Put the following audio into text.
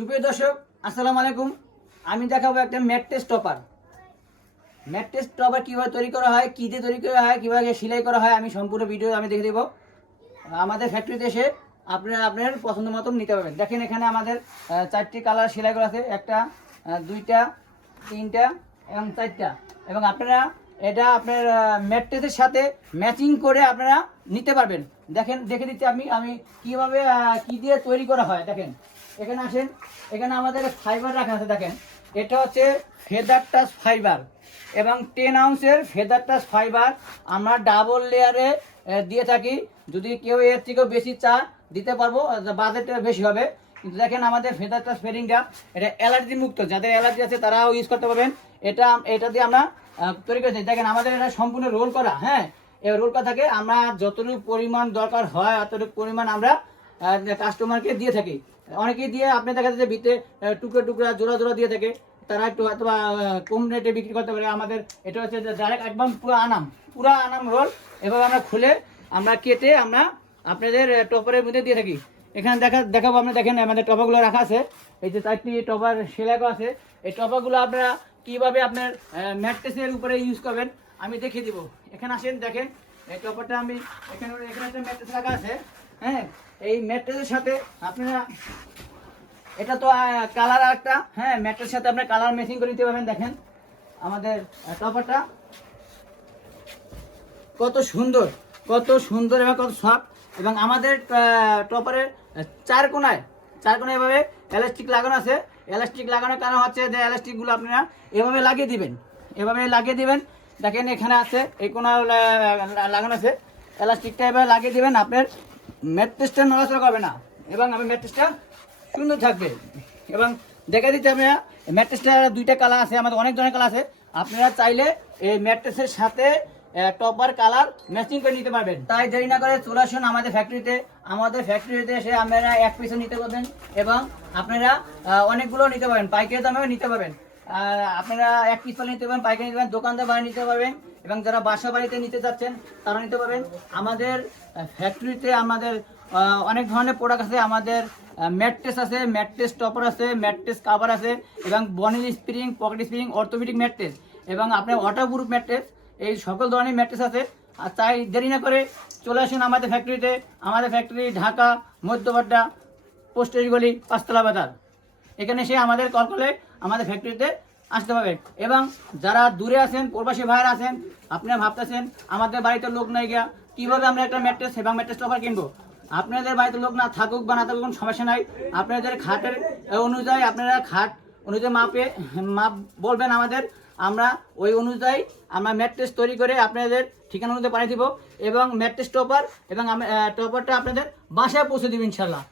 সুপ্রিয় দর্শক, আসসালামু আলাইকুম। আমি দেখাবো একটা ম্যাট্রেস টপার। ম্যাট্রেস টপার কীভাবে তৈরি করা হয়, কী দিয়ে তৈরি করা হয়, কীভাবে সেলাই করা হয়, আমি সম্পূর্ণ ভিডিও আমি দেখে দেবো। আমাদের ফ্যাক্টরিতে এসে আপনারা আপনার পছন্দ মতন নিতে পারবেন। দেখেন এখানে আমাদের চারটি কালার সেলাই করা আছে। একটা দুইটা, তিনটা এবং চারটা। এবং আপনারা এটা আপনার ম্যাট্রেসের সাথে ম্যাচিং করে আপনারা নিতে পারবেন। দেখেন, দেখে দিচ্ছি আমি আমি কীভাবে কী দিয়ে তৈরি করা হয়, দেখেন। এখানে আসেন। এখানে আমাদের ফাইবার রাখা আছে, দেখেন। এটা হচ্ছে ফেদার টাচ ফাইবার এবং টেন আউন্সের ফেদার টাচ ফাইবার আমরা ডাবল লেয়ারে দিয়ে থাকি। যদি কেউ এর থেকেও বেশি চা দিতে পারব বাজেটটা বেশি হবে। কিন্তু দেখেন আমাদের ফেদার টাচ ফেরিংটা এটা অ্যালার্জি মুক্ত। যাদের অ্যালার্জি আছে, তারাও ইউজ করতে পারবেন। এটা এটা দিয়ে আমরা তৈরি করেছি। দেখেন, আমাদের এটা সম্পূর্ণ রোল করা হ্যাঁ? এই রোল করা থাকে আমরা যতটুকু পরিমাণ দরকার হয়, অতটুকু পরিমাণ আমরা কাস্টমারকে দিয়ে থাকি। অনেকেই দিয়ে আপনি দেখা যাচ্ছে ভিতরে টুকরো টুকরা, জোড়া জোড়া দিয়ে থাকে। তারা একটু হয়তো কম রেটে বিক্রি করতে পারে। আমাদের এটা হচ্ছে ডাইরেক্ট একদম পুরো আনাম পুরো আনাম রোল এভাবে আমরা খুলে, আমরা কেটে আমরা আপনাদের টপারের মধ্যে দিয়ে থাকি। এখানে দেখা, দেখাবো আপনি দেখেন আমাদের টপারগুলো রাখা আছে। এই যে চারটি টপার সেলাই করা আছে। এই টপাগুলো আপনারা কীভাবে আপনার ম্যাট্রেসের উপরে ইউজ করবেন, আমি দেখিয়ে দিব। এখানে আসেন, দেখেন। এই টপারটা আমি, এখানে এখানে একটা ম্যাট্রেস রাখা আছে। হ্যাঁ এই ম্যাট্রেসের সাথে আপনারা, এটা তো কালার একটা। হ্যাঁ ম্যাটের সাথে আপনার কালার ম্যাচিং করে নিতে পারবেন, দেখেন। আমাদের টপারটা কত সুন্দর কত সুন্দর এবং কত সফট এবং আমাদের টপারের চার কোনায় চার কোনায় এভাবে এলাস্টিক লাগানো আছে। এলাস্টিক লাগানোর কারণ হচ্ছে যে এলাস্টিকগুলো আপনারা এভাবে লাগিয়ে দিবেন। এভাবে লাগিয়ে দিবেন। দেখেন এখানে আছে, এই কোনা লাগানো আছে। এলাস্টিকটা এভাবে লাগিয়ে দিবেন আপনার ম্যাট্রেসটা নড়াচড়া করবে না। এবং আমি ম্যাট্রেসটা সুন্দর থাকবে। এবং দেখে দিচ্ছি আমরা ম্যাট্রেসটা দুইটা কালার আছে, আমাদের অনেক ধরনের কালার আছে। আপনারা চাইলে এই ম্যাট্রেসের সাথে টপার কালার ম্যাচিং করে নিতে পারবেন। তাই দেরি না করে চলে আসুন আমাদের ফ্যাক্টরিতে আমাদের ফ্যাক্টরিতে এসে আপনারা এক পিসও নিতে পারবেন এবং আপনারা অনেকগুলো নিতে পারবেন। পাইকারি দামেও নিতে পারবেন। আপনারা এক পিস নিতে পারবেন, পাইকারি নিতে পারবেন, দোকানদার বাড়ি নিতে পারবেন এবং যারা বাসা বাড়িতে নিতে যাচ্ছেন, তারা নিতে পারবেন। আমাদের ফ্যাক্টরিতে আমাদের অনেক ধরনের প্রোডাক্ট আছে। আমাদের ম্যাট্রেস আছে ম্যাট্রেস টপার আছে ম্যাট্রেস কাভার আছে এবং bonnell spring pocket spring orthopaedic mattress এবং আপনার ওয়াটারপ্রুফ ম্যাট্রেস এই সকল ধরনের ম্যাট্রেস আছে। আর তাই দেরি না করে চলে আসুন আমাদের ফ্যাক্টরিতে আমাদের ফ্যাক্টরি ঢাকা, মধ্যপাড্ডা পোস্টেজ গলি পাঁচতলা বাজার। এখানে এসে আমাদের কল করলে আমাদের ফ্যাক্টরিতে আসতে পারবেন এবং যারা দূরে আছেন, প্রবাসী ভাইয়েরা আছেন আপনারা ভাবতেছেন, আমাদের বাড়িতে লোক নাই গিয়া কীভাবে আমরা একটা ম্যাট্রেস এবং ম্যাট্রেস টপার কিনবো? আপনাদের বাড়িতে লোক না থাকুক বা না থাকুক কোনো সমস্যা নাই। আপনাদের খাটের অনুযায়ী আপনারা খাট অনুযায়ী মাপে, মাপ বলবেন আমাদের। আমরা ওই অনুযায়ী আমরা ম্যাট্রেস তৈরি করে আপনাদের ঠিকানা অনুযায়ী পাঠিয়ে দিব এবং ম্যাট্রেস টপার এবং টপারটা আপনাদের বাসায় পৌঁছে দিব ইনশাল্লাহ